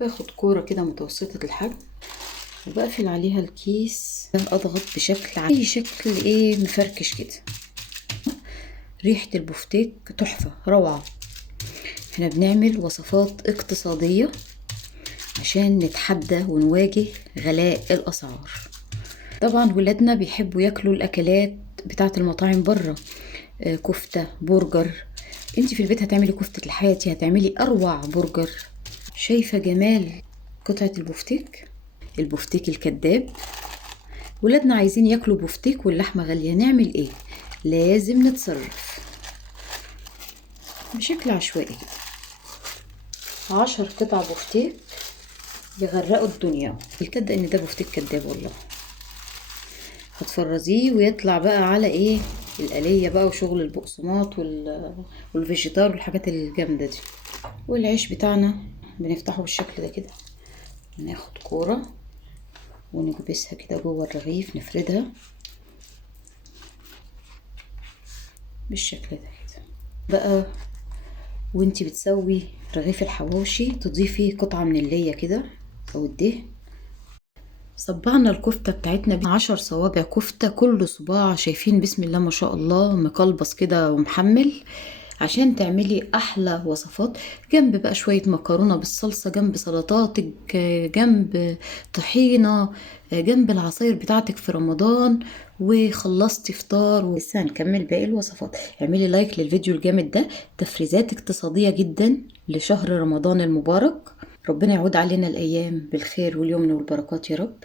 باخد كورة كده متوسطة الحجم وبقفل عليها الكيس، اضغط بشكل اي شكل مفركش كده. ريحة البفتيك تحفة روعة. احنا بنعمل وصفات اقتصادية عشان نتحدى ونواجه غلاء الاسعار. طبعا ولادنا بيحبوا ياكلوا الاكلات بتاعه المطاعم بره، كفتة برجر. انتي في البيت هتعملي كفتة لحياتي، هتعملي اروع برجر. شايفة جمال قطعة البفتيك، البفتيك الكذاب. ولادنا عايزين ياكلوا بفتيك واللحمة غالية، نعمل ايه؟ لازم نتصرف بشكل عشوائي كده. 10 قطع بفتيك يغرقوا الدنيا. الكد ان ده بفتيك كداب والله. هتفرزيه ويطلع بقى على الآلية بقى، وشغل البقسماط والفيجيتار والحاجات الجامدة دي. والعيش بتاعنا بنفتحه بالشكل ده كده، ناخد كورة ونكبسها كده جوه الرغيف، نفردها بالشكل ده كده بقى. وانتي بتسوي رغيف الحواوشي تضيفي قطعة من اللية كده او الدهن. صبعنا الكفتة بتاعتنا 10 صوابع كفتة، كل صباع شايفين بسم الله ما شاء الله مقلبص كده ومحمل، عشان تعملي احلى وصفات. جنب بقى شوية مكرونة بالصلصة، جنب سلطاتك، جنب طحينة، جنب العصاير بتاعتك في رمضان، وخلصتي فطار. ولسه هنكمل باقي الوصفات. اعملي لايك للفيديو الجامد ده، تفريزات اقتصادية جدا لشهر رمضان المبارك. ربنا يعود علينا الايام بالخير واليمن والبركات يا رب.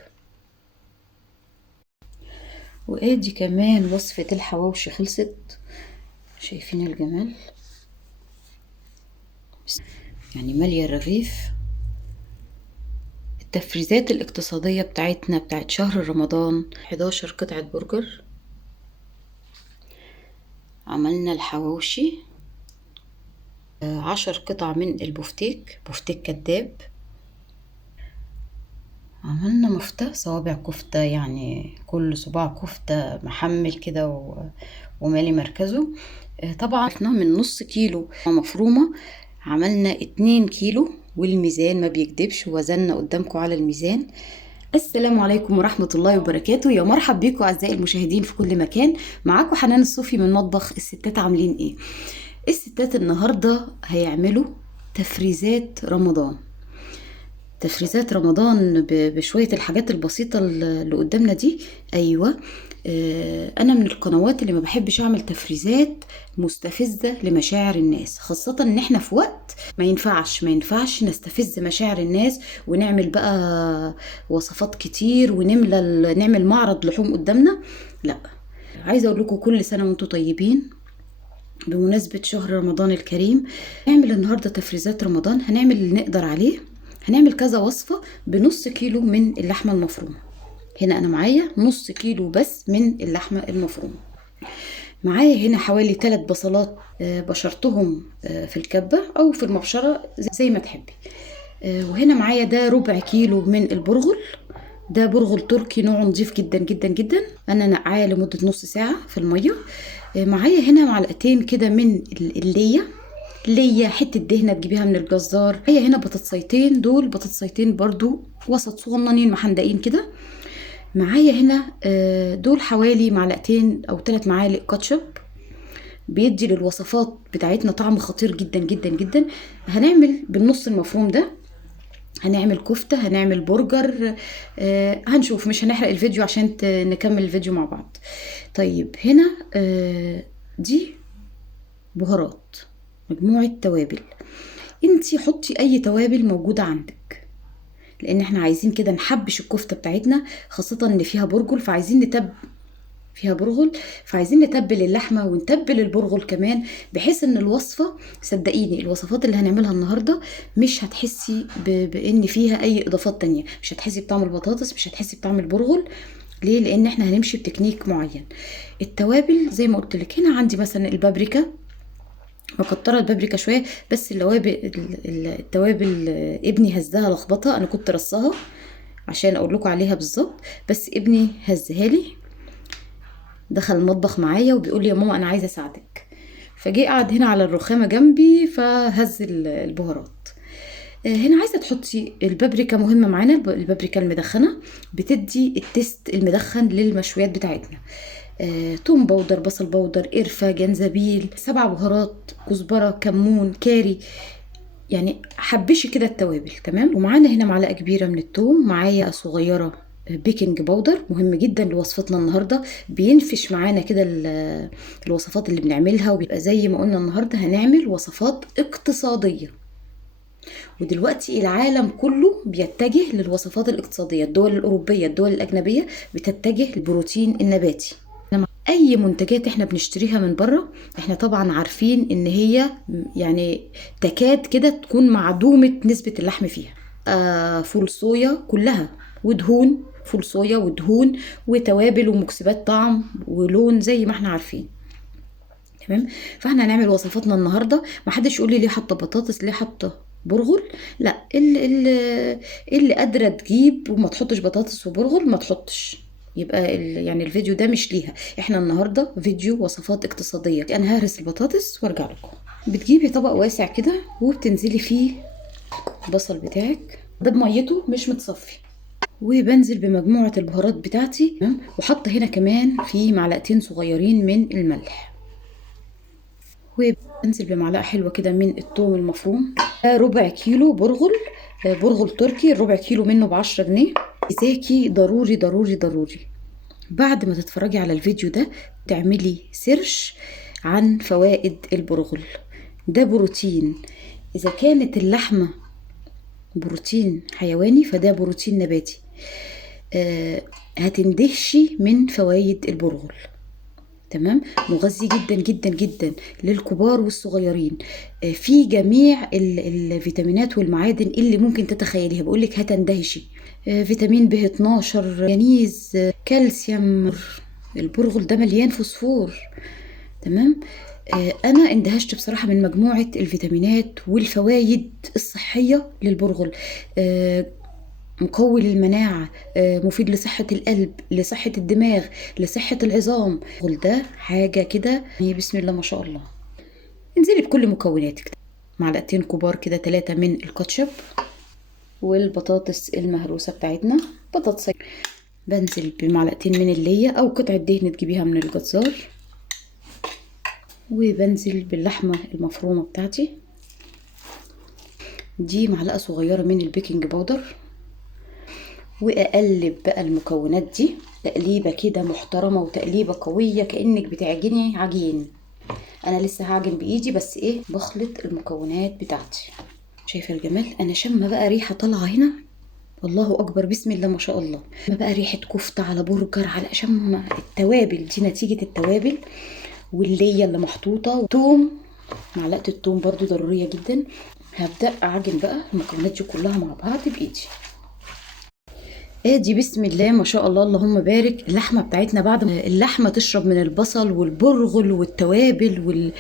وادي كمان وصفة الحواوشي خلصت. شايفين الجمال؟ يعني مالية الرغيف. التفريزات الاقتصادية بتاعتنا بتاعت شهر رمضان، 11 قطعة برجر. عملنا الحواوشي، 10 قطع من البفتيك، بفتيك كداب. عملنا مفتة، صوابع كفتة، يعني كل صباع كفتة محمل كده ومالي مركزه. طبعا من نص كيلو مفرومة عملنا 2 كيلو، والميزان ما بيكدبش، وزننا قدامكم على الميزان. السلام عليكم ورحمة الله وبركاته. يا مرحب بيكم أعزائي المشاهدين في كل مكان. معاكم حنان الصوفي من مطبخ الستات. عاملين ايه؟ الستات النهاردة هيعملوا تفريزات رمضان. تفريزات رمضان بشوية الحاجات البسيطة اللي قدامنا دي. ايوه، انا من القنوات اللي ما بحبش اعمل تفريزات مستفزة لمشاعر الناس، خاصة ان احنا في وقت ما ينفعش نستفز مشاعر الناس ونعمل بقى وصفات كتير نعمل معرض لحوم قدامنا. لا، عايزة اقول لكم كل سنة وانتم طيبين بمناسبة شهر رمضان الكريم. نعمل النهاردة تفريزات رمضان، هنعمل اللي نقدر عليه. هنعمل كذا وصفة بنص كيلو من اللحمة المفرومة. هنا انا معايا نص كيلو بس من اللحمة المفرومة. معايا هنا حوالي 3 بصلات، بشرتهم في الكبة او في المبشرة زي ما تحبي. وهنا معايا ده ربع كيلو من البرغل. ده برغل تركي نوعه نظيف جدا جدا جدا، انا نقعاه لمدة نص ساعة في المية. معايا هنا معلقتين كده من اللية حتة دهنة تجيبيها من الجزار. معايا هنا بطاطسيتين، دول بطاطسيتين برضو وسط صغننين محندقين كده. معايا هنا دول حوالي معلقتين او 3 معالق كاتشب، بيدي للوصفات بتاعتنا طعم خطير جدا جدا جدا. هنعمل بالنص المفروم ده، هنعمل كفتة، هنعمل برجر، هنشوف. مش هنحرق الفيديو عشان نكمل الفيديو مع بعض. طيب هنا دي بهارات، مجموعة توابل. انتي حطي اي توابل موجودة عندك، لان احنا عايزين كده نحبش الكفتة بتاعتنا، خاصة ان فيها برغل، فعايزين نتبل اللحمة ونتبل البرغل كمان، بحيث ان الوصفة، صدقيني الوصفات اللي هنعملها النهاردة مش هتحسي بان فيها اي اضافات تانية. مش هتحسي بطعم البطاطس، مش هتحسي بطعم البرغل. ليه؟ لان احنا هنمشي بتكنيك معين. التوابل زي ما قلت لك، هنا عندي مثلا البابريكا، مكتره البابريكا شويه، بس التوابل ابني هزها لخبطها، انا كنت رصاها عشان اقول لكم عليها بالظبط، بس ابني هزها لي. دخل المطبخ معايا وبيقول لي يا ماما انا عايزه اساعدك، فجي قعد هنا على الرخامه جنبي فهز البهارات. هنا عايزه تحطي البابريكا، مهمه معانا البابريكا المدخنه، بتدي التست المدخن للمشويات بتاعتنا. توم باودر، بصل باودر، قرفه، جنزبيل، 7 بهارات، كزبره، كمون، كاري، يعني حبشي كده التوابل. تمام. ومعانا هنا معلقه كبيره من التوم، معايا صغيره بيكنج باودر، مهم جدا لوصفتنا النهارده، بينفش معانا كده الوصفات اللي بنعملها، وبيبقى زي ما قلنا النهارده هنعمل وصفات اقتصاديه. ودلوقتي العالم كله بيتجه للوصفات الاقتصاديه، الدول الاوروبيه، الدول الاجنبيه بتتجه للبروتين النباتي. اي منتجات احنا بنشتريها من بره، احنا طبعا عارفين ان هي يعني تكاد كده تكون معدومة نسبة اللحم فيها. فول صويا كلها، ودهون، فول صويا ودهون وتوابل ومكسبات طعم ولون زي ما احنا عارفين. تمام. فاحنا هنعمل وصفاتنا النهارده، محدش يقول لي ليه حاطه بطاطس، ليه حاطه برغل. لا، اللي قادره تجيب وما تحطش بطاطس وبرغل ما تحطش، يبقى يعني الفيديو ده مش ليها. احنا النهارده فيديو وصفات اقتصاديه. انا ههرس البطاطس وارجع لكم. بتجيبي طبق واسع كده وبتنزلي فيه البصل بتاعك ده بميته مش متصفي، وبنزل بمجموعه البهارات بتاعتي، وحاطه هنا كمان في معلقتين صغيرين من الملح، وبنزل بمعلقه حلوه كده من الثوم المفروم. ربع كيلو برغل، برغل تركي، الربع كيلو منه ب10 جنيه. عايزاكي ضروري ضروري ضروري بعد ما تتفرجي على الفيديو ده تعملي سيرش عن فوائد البرغل. ده بروتين، اذا كانت اللحمه بروتين حيواني فده بروتين نباتي. هتندهشي من فوائد البرغل. تمام. مغذي جدا جدا جدا للكبار والصغيرين، في جميع الفيتامينات والمعادن اللي ممكن تتخيليها. بقولك هتندهشي. فيتامين ب 12، جنيز، كالسيوم. البرغل ده مليان فوسفور. تمام. انا اندهشت بصراحة من مجموعة الفيتامينات والفوائد الصحية للبرغل. مقوي للمناعة، مفيد لصحة القلب، لصحة الدماغ، لصحة العظام. ده حاجة كده بسم الله ما شاء الله. انزلي بكل مكوناتك، معلقتين كبار كده 3 من الكاتشب، والبطاطس المهروسة بتاعتنا، بطاطس. بنزل بمعلقتين من اللية او قطعة دهن تجيبيها من الجزار، وبنزل باللحمة المفرومة بتاعتي، دي معلقة صغيرة من البيكنج باودر، واقلب بقى المكونات دي تقليبه كده محترمه وتقليبه قويه كانك بتعجني عجين. انا لسه هعجن بايدي بس بخلط المكونات بتاعتي. شايفه الجمال؟ انا شامه بقى ريحه طالعه هنا، الله اكبر، بسم الله ما شاء الله. ما بقى ريحه كفته على برجر على شم التوابل دي، نتيجه التوابل والليه اللي محطوطه. توم، معلقه التوم برضو ضروريه جدا. هبدا اعجن بقى المكونات دي كلها مع بعض بايدي. ادي بسم الله ما شاء الله اللهم بارك. اللحمه بتاعتنا بعد ما اللحمه تشرب من البصل والبرغل والتوابل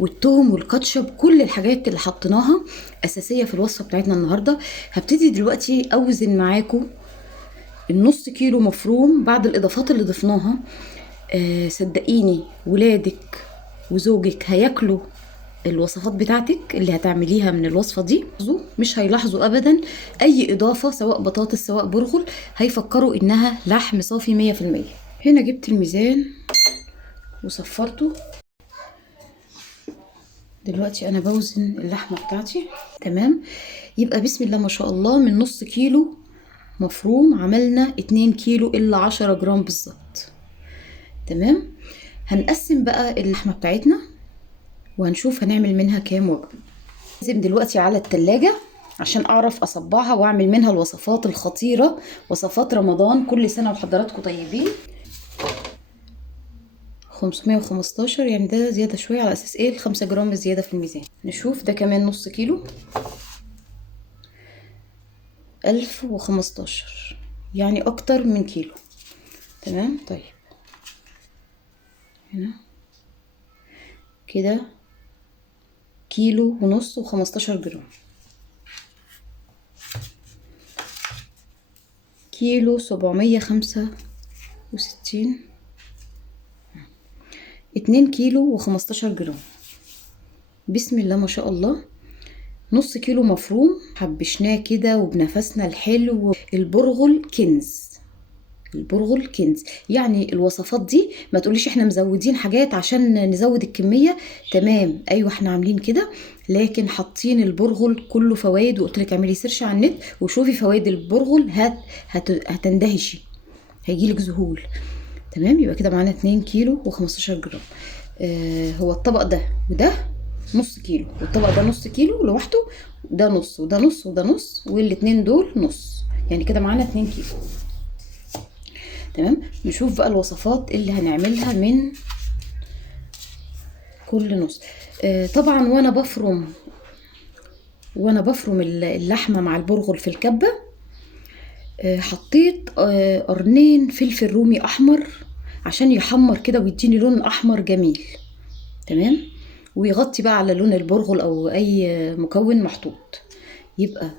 والثوم والكاتشب، كل الحاجات اللي حطيناها اساسيه في الوصفه بتاعتنا النهارده. هبتدي دلوقتي اوزن معاكم النص كيلو مفروم بعد الاضافات اللي ضفناها. صدقيني ولادك وزوجك هياكلوا الوصفات بتاعتك اللي هتعمليها من الوصفة دي، مش هيلاحظوا ابدا اي اضافة، سواء بطاطس سواء برغل، هيفكروا انها لحم صافي 100%. هنا جبت الميزان وصفرته. دلوقتي انا بوزن اللحمة بتاعتي. تمام. يبقى بسم الله ما شاء الله من نص كيلو مفروم عملنا 2 كيلو الا 10 جرام بالظبط. تمام. هنقسم بقى اللحمة بتاعتنا وهنشوف هنعمل منها كام وجبة. لازم دلوقتي على التلاجة عشان اعرف اصبعها واعمل منها الوصفات الخطيرة، وصفات رمضان. كل سنة وحضراتكم طيبين. 515 يعني ده زيادة شوية على اساس ال5 جرام زيادة في الميزان. نشوف ده كمان نص كيلو، 1015 يعني اكتر من كيلو. تمام. طيب هنا كده كيلو ونص و15 جرام، كيلو 765، 2 كيلو و15 جرام. بسم الله ما شاء الله. نص كيلو مفروم حبشناه كده وبنفسنا الحلو. البرغل كنز، البرغل كنز. يعني الوصفات دي ما تقوليش احنا مزودين حاجات عشان نزود الكمية، تمام ايوه احنا عاملين كده، لكن حاطين البرغل كله فوائد. وقلت لك اعملي سيرش على النت وشوفي فوائد البرغل، هتندهشي، هيجيلك ذهول. تمام، يبقى كده معانا 2 كيلو و15 جرام. هو الطبق ده وده نص كيلو، والطبق ده نص كيلو لوحده، ده نص وده نص وده نص، والاتنين دول نص، يعني كده معانا 2 كيلو. تمام، نشوف بقى الوصفات اللي هنعملها من كل نص. طبعا وانا بفرم اللحمه مع البرغل في الكبه، حطيت قرنين فلفل رومي احمر عشان يحمر كده ويديني لون احمر جميل. تمام، ويغطي بقى على لون البرغل او اي مكون محطوط. يبقى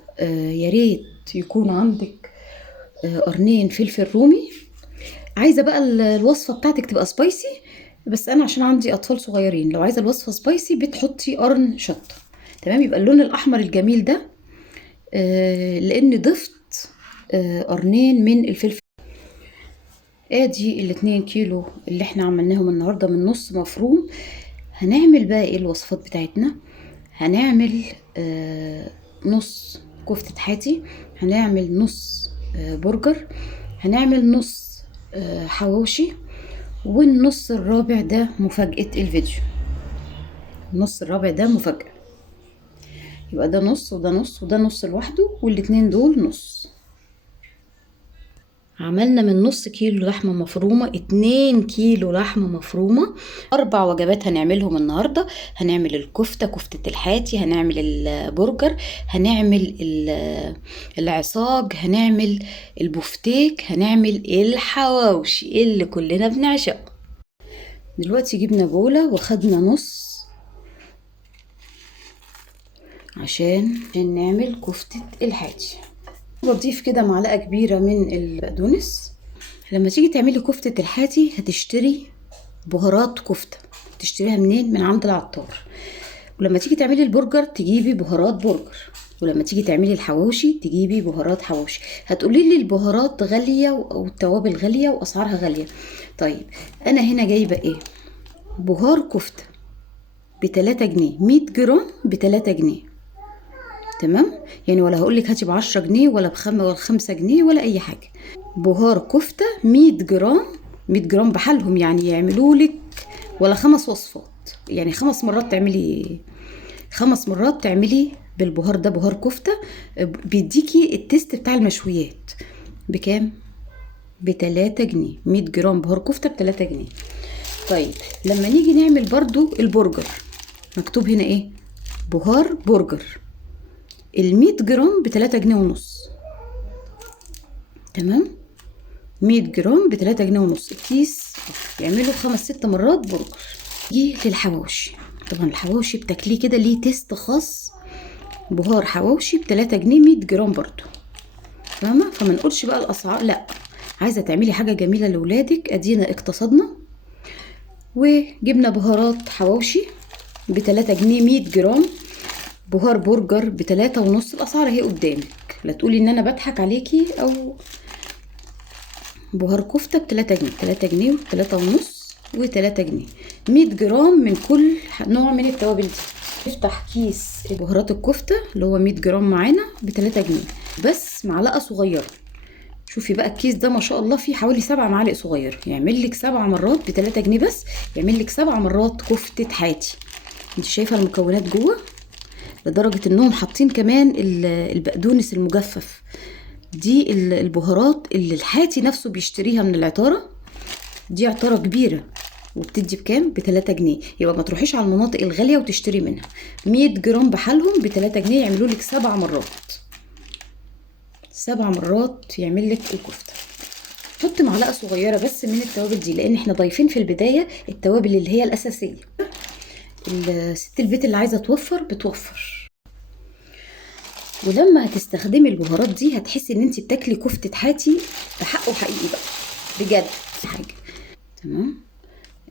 يا ريت يكون عندك قرنين فلفل رومي. عايزه بقى الوصفه بتاعتك تبقى سبايسي، بس انا عشان عندي اطفال صغيرين، لو عايزه الوصفه سبايسي بتحطي قرن شطه. تمام، يبقى اللون الاحمر الجميل ده لان ضفت قرنين من الفلفل. ادي الاتنين كيلو اللي احنا عملناهم النهارده من نص مفروم. هنعمل بقى ايه الوصفات بتاعتنا؟ هنعمل نص كفتة حاتي، هنعمل نص برجر، هنعمل نص حواوشي، والنص الرابع ده مفاجأة الفيديو. النص الرابع ده مفاجأة، يبقى ده نص وده نص وده نص لوحده، والاتنين دول نص. عملنا من نص كيلو لحمة مفرومة 2 كيلو لحمة مفرومة. 4 وجبات هنعملهم النهاردة. هنعمل الكفتة، كفتة الحاتي، هنعمل البرجر، هنعمل العصاج، هنعمل البفتيك، هنعمل الحواوشي اللي كلنا بنعشقه. دلوقتي جبنا بولة وخدنا نص عشان نعمل كفتة الحاتي. بضيف كده معلقة كبيرة من البقدونس. لما تيجي تعملي كفتة الحاتي هتشتري بهارات كفتة، تشتريها منين؟ من عند العطار. ولما تيجي تعملي البرجر تجيبي بهارات برجر، ولما تيجي تعملي الحواوشي تجيبي بهارات حواوشي. هتقولي لي البهارات غالية والتوابل غالية واسعارها غالية. طيب انا هنا جايبة ايه؟ بهار كفتة ب3 جنيه، 100 جرام ب3 جنيه. تمام، يعني ولا هقولك هاتي ب10 جنيه ولا ولا 5 جنيه ولا اي حاجة. بهار كفتة 100 جرام، 100 جرام بحالهم، يعني يعملوا لك ولا 5 وصفات، يعني 5 مرات تعملي، 5 مرات تعملي بالبهار ده. بهار كفتة بيديكي التيست بتاع المشويات. بكام؟ ب3 جنيه. 100 جرام بهار كفتة ب3 جنيه. طيب لما نيجي نعمل برضو البرجر، مكتوب هنا ايه؟ بهار برجر، 100 جرام ب3 جنيه ونص. تمام، 100 جرام ب3 جنيه ونص. الكيس يعملوا 5-6 مرات برجر. يجي للحواوشي، طبعا الحواوشي بتاكليه كده ليه تيست خاص. بهار حواوشي ب3 جنيه 100 جرام برضو. فاهمه؟ فما نقولش بقى الاسعار، لا، عايزه تعملي حاجه جميله لاولادك، ادينا اقتصدنا وجبنا بهارات حواوشي ب3 جنيه 100 جرام، بهار برجر ب3 ونص. الاسعار اهي قدامك، لا تقولي ان انا بضحك عليكي. او بهار كفتة ب3 جنيه، 3 جنيه و3 ونص و3 جنيه، 100 جرام من كل نوع من التوابل دي. نفتح كيس بهارات الكفتة اللي هو 100 جرام معانا ب3 جنيه، بس معلقة صغيرة. شوفي بقى الكيس ده ما شاء الله فيه حوالي 7 معالق صغيرة، يعمل لك 7 مرات ب3 جنيه بس، يعمل لك 7 مرات كفتة حاتي. انت شايفة المكونات جوه؟ لدرجة انهم حاطين كمان البقدونس المجفف. دي البهارات اللي الحاتي نفسه بيشتريها من العطارة، دي عطارة كبيرة وبتدي بكام؟ ب3 جنيه. يبقى ما تروحيش على المناطق الغالية وتشتري منها. 100 جرام بحالهم ب3 جنيه يعملوا لك 7 مرات، 7 مرات يعمل لك الكفتة. حط معلقة صغيرة بس من التوابل دي، لان احنا ضايفين في البداية التوابل اللي هي الاساسية. ست البيت اللي عايزة توفر بتوفر. ولما هتستخدمي البهارات دي هتحسي ان انت بتاكلي كفتة حاتي بحقه حقيقي بقى بجد حاجة. تمام،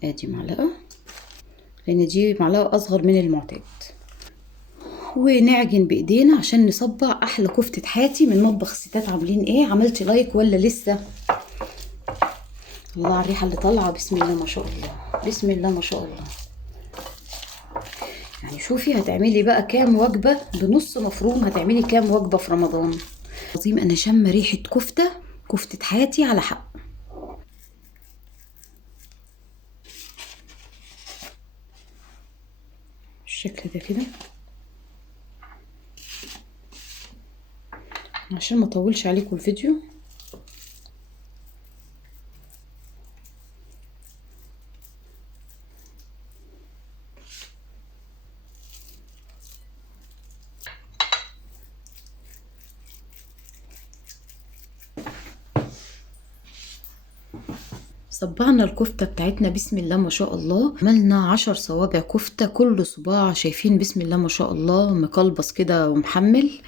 ادي معلقة، لان دي معلقة اصغر من المعتاد. ونعجن بايدينا عشان نصبع احلى كفتة حياتي من مطبخ الستات. عاملين ايه؟ عملتي لايك ولا لسه؟ الله على الريحة اللي طالعة، بسم الله ما شاء الله، بسم الله ما شاء الله. يعني شوفي هتعملي بقى كام وجبة بنص مفروم، هتعملي كام وجبة في رمضان. عظيم، انا شامة ريحة كفتة حياتي على حق. بالشكل ده كده عشان ما اطولش عليكم الفيديو. صبعنا الكفتة بتاعتنا بسم الله ما شاء الله. عملنا 10 صوابع كفتة، كل صباع شايفين بسم الله ما شاء الله مقلبص كده ومحمل،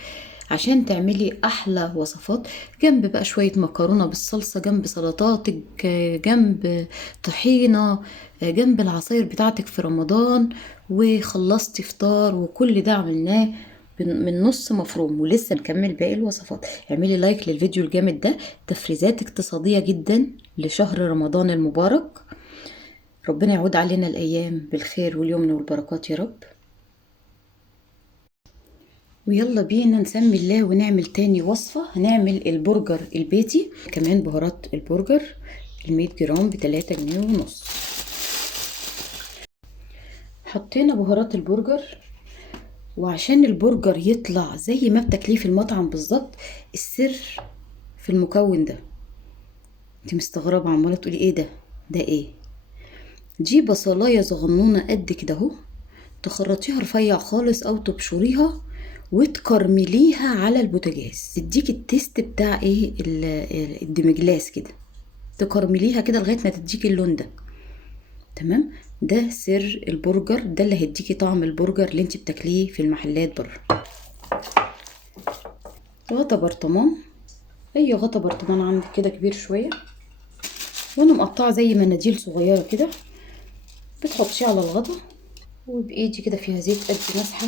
عشان تعملي احلى وصفات. جنب بقى شوية مكرونة بالصلصة، جنب سلطاتك، جنب طحينة، جنب العصاير بتاعتك في رمضان، وخلصتي فطار. وكل ده عملناه من نص مفروم، ولسه نكمل باقي الوصفات. اعملي لايك للفيديو الجامد ده، تفريزات اقتصادية جدا لشهر رمضان المبارك. ربنا يعود علينا الأيام بالخير واليمن والبركات يا رب. ويلا بينا نسمي الله ونعمل تاني وصفة. هنعمل البرجر البيتي، كمان بهارات البرجر 100 جرام ب3 جنيه ونص. حطينا بهارات البرجر، وعشان البرجر يطلع زي ما بتاكليه في المطعم بالظبط، السر في المكون ده. انت مستغربة عمالة تقولي ايه ده ايه؟ دي بصلاية صغنونة قد كده اهو، تخرطيها رفيع خالص او تبشريها وتكرمليها على البوتاجاز، تديك التيست بتاع ايه الدمجلاس كده. تكرمليها كده لغايه ما تديكي اللون ده. تمام، ده سر البرجر، ده اللي هيديكي طعم البرجر اللي انت بتاكليه في المحلات بره. غطا برطمان، اي غطا برطمان عندك كده كبير شويه، وانا مقطعه زي مناديل صغيره كده. بتحطيه على الغطا، وبايدي كده فيها زيت قد مسحه،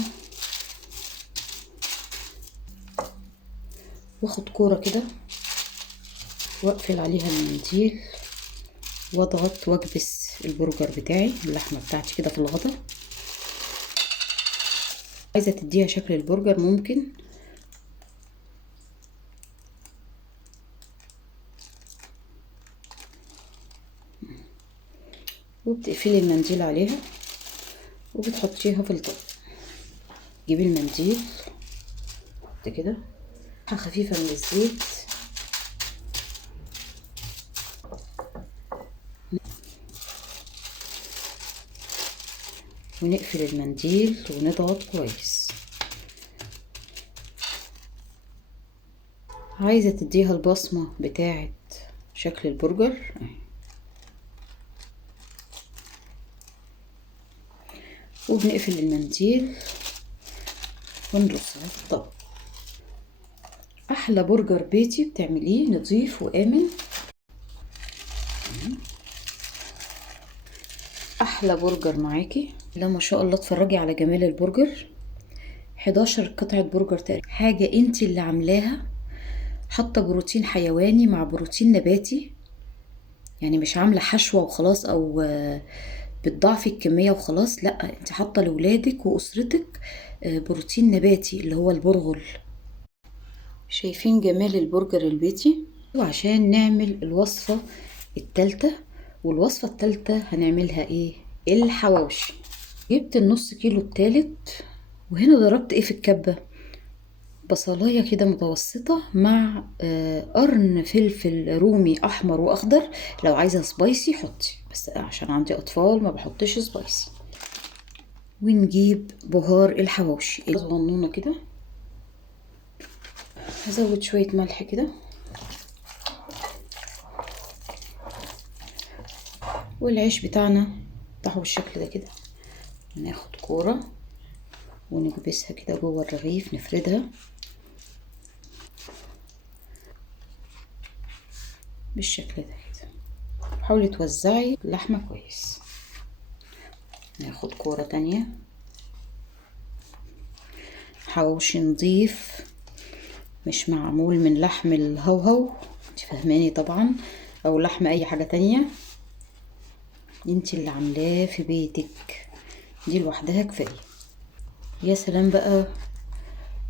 واخد كوره كده واقفل عليها المنديل، واضغط واكبس البرجر بتاعي، اللحمه بتاعتي كده في الغطا. عايزه تديها شكل البرجر ممكن وبتقفلي المنديل عليها وبتحطيها في الطبق. جيبي المنديل كده خفيفه من الزيت، ونقفل المنديل ونضغط كويس. عايزه تديها البصمه بتاعه شكل البرجر، وبنقفل المنديل ونرصها في الطبق. احلى برجر بيتي بتعمليه نظيف وامن. احلى برجر معاكي. لا ما شاء الله، اتفرجي على جمال البرجر. 11 قطعة برجر تقريبا، حاجة انتي اللي عاملاها، حاطة بروتين حيواني مع بروتين نباتي. يعني مش عاملة حشوة وخلاص، او بتضاعفي الكمية وخلاص، لا انت حاطة لولادك واسرتك بروتين نباتي اللي هو البرغل. شايفين جمال البرجر البيتي؟ وعشان نعمل الوصفة التالتة، والوصفة التالتة هنعملها ايه؟ الحواوشي. جبت النص كيلو التالت، وهنا ضربت ايه في الكبة؟ بصلاية كده متوسطة مع قرن فلفل رومي احمر واخضر. لو عايزة سبايسي حطي، بس عشان عندي اطفال ما بحطش سبايسي. ونجيب بهار الحواوشي صغنونة كده، هزود شوية ملح كده، والعيش بتاعنا بتاعه بالشكل ده كده. ناخد كورة ونكبسها كده جوه الرغيف، نفردها بالشكل ده كده. حاولي توزعي اللحمة كويس. ناخد كورة تانية حواوشي نظيف، مش معمول من لحم الهوهو، انت فاهماني طبعا، او لحم اي حاجة تانية، انت اللي عاملاه في بيتك، دي لوحدها كفاية. يا سلام بقى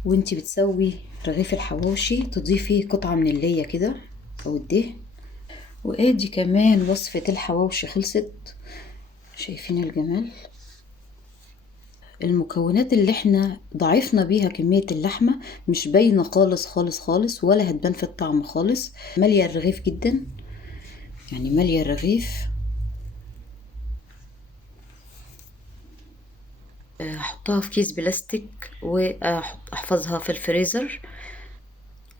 وانت بتسوي رغيف الحواوشي، تضيفي قطعة من اللية كده او الدهن. وادي كمان وصفة الحواوشي خلصت، شايفين الجمال. المكونات اللي احنا ضعفنا بيها كمية اللحمة مش باينة خالص خالص خالص، ولا هتبان في الطعم خالص. مالية الرغيف جدا، يعني مالية الرغيف. احطها في كيس بلاستيك واحفظها في الفريزر،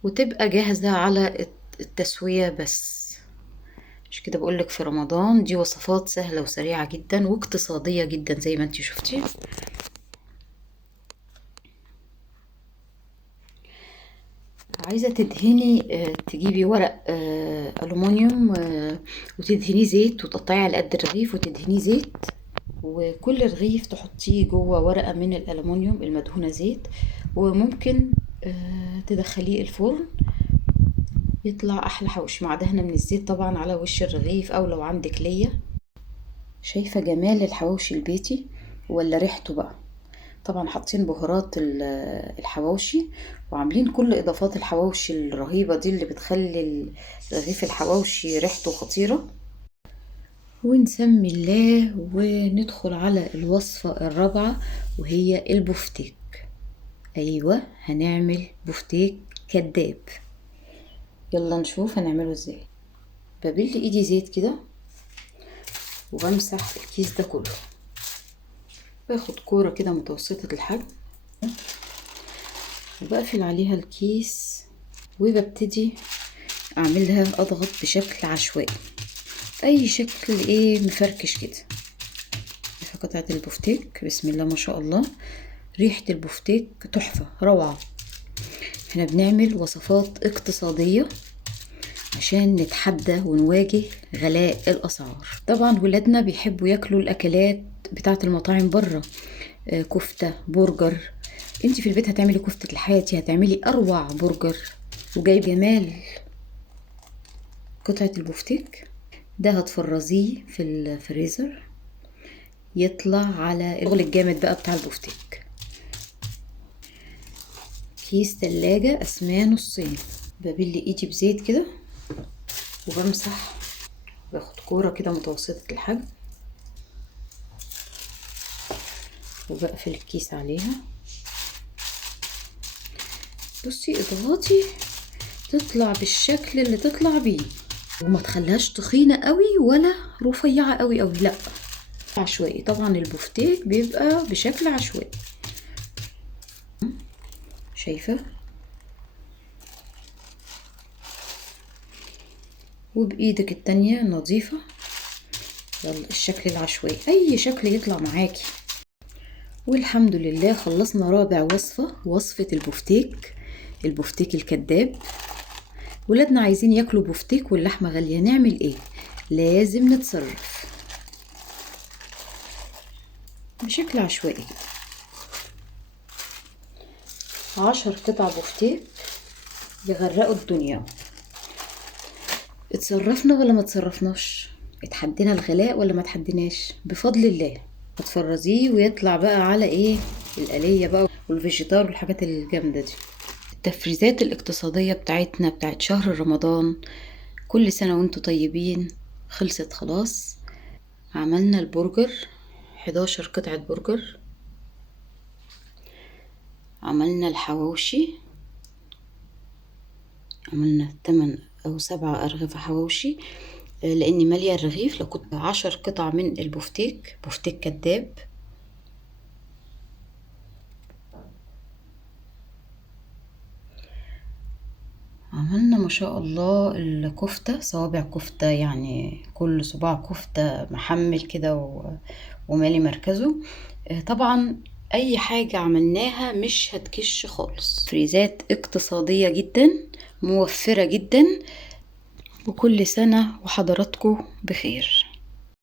وتبقى جاهزة على التسوية بس. مش كده بقولك في رمضان دي وصفات سهلة وسريعة جدا واقتصادية جدا زي ما انتي شفتي. عايزة تدهني، تجيبي ورق ألومنيوم وتدهنيه زيت، وتقطعيه على قد الرغيف وتدهنيه زيت، وكل رغيف تحطيه جوه ورقة من الألومنيوم المدهونة زيت، وممكن تدخليه الفرن، يطلع أحلى حواوشي مع دهنة من الزيت طبعا على وش الرغيف، أو لو عندك ليا. شايفة جمال الحواوشي البيتي ولا ريحته بقى؟ طبعا حاطين بهارات الحواوشي، وعاملين كل اضافات الحواوشي الرهيبة دي اللي بتخلي رغيف الحواوشي ريحته خطيرة. ونسمي الله وندخل على الوصفة الرابعة، وهي البفتيك. ايوه هنعمل بفتيك كداب. يلا نشوف هنعمله ازاي. ببل ايدي زيت كده وبمسح الكيس ده كله، باخد كورة كده متوسطة الحجم وبقفل عليها الكيس، وببتدي اعملها اضغط بشكل عشوائي، اي شكل مفركش كده. في قطعة البفتيك بسم الله ما شاء الله، ريحة البفتيك تحفة روعة. احنا بنعمل وصفات اقتصادية عشان نتحدى ونواجه غلاء الاسعار. طبعا ولادنا بيحبوا ياكلوا الاكلات بتاعة المطاعم بره، كفتة برجر. انت في البيت هتعملي كفتة لحياتي، هتعملي اروع برجر. وجايب جمال قطعة البفتيك ده، هتفرزيه في الفريزر يطلع على الشغل الجامد بقى بتاع البفتيك. كيس تلاجة اسماه نصين، ببل ايدي بزيت كده وبمسح، باخد كورة كده متوسطة الحجم وبقفل الكيس عليها. بصي اضغطي تطلع بالشكل اللي تطلع بيه، وما تخليهاش تخينة قوي ولا رفيعة قوي قوي، لا عشوائي. طبعا البفتيك بيبقى بشكل عشوائي، شايفة؟ وبايدك التانية نظيفة يلا الشكل العشوائي، اي شكل يطلع معاكي. والحمد لله خلصنا رابع وصفة، وصفة البفتيك الكداب. ولادنا عايزين ياكلوا بفتيك واللحمة غالية، نعمل ايه؟ لازم نتصرف بشكل عشوائي. 10 قطع بفتيك يغرقوا الدنيا. اتصرفنا ولا ما اتصرفناش؟ اتحدينا الغلاء ولا ما اتحديناش؟ بفضل الله. هتفرزيه ويطلع بقى على الآلية بقى والفيجيتار والحاجات الجامدة دي. التفريزات الاقتصادية بتاعتنا بتاعت شهر رمضان، كل سنة وانتوا طيبين، خلصت خلاص. عملنا البرجر 11 قطعة برجر، عملنا الحواوشي، عملنا 8 أو 7 أرغفة حواوشي، لأني مالية الرغيف. لو كنت 10 قطع من البفتيك، بفتيك كداب. عملنا ما شاء الله الكفتة، صوابع كفتة، يعني كل صباع كفتة محمل كده ومالي مركزه. طبعا اي حاجة عملناها مش هتكش خالص، فريزات اقتصادية جدا موفرة جدا. وكل سنة وحضراتكم بخير.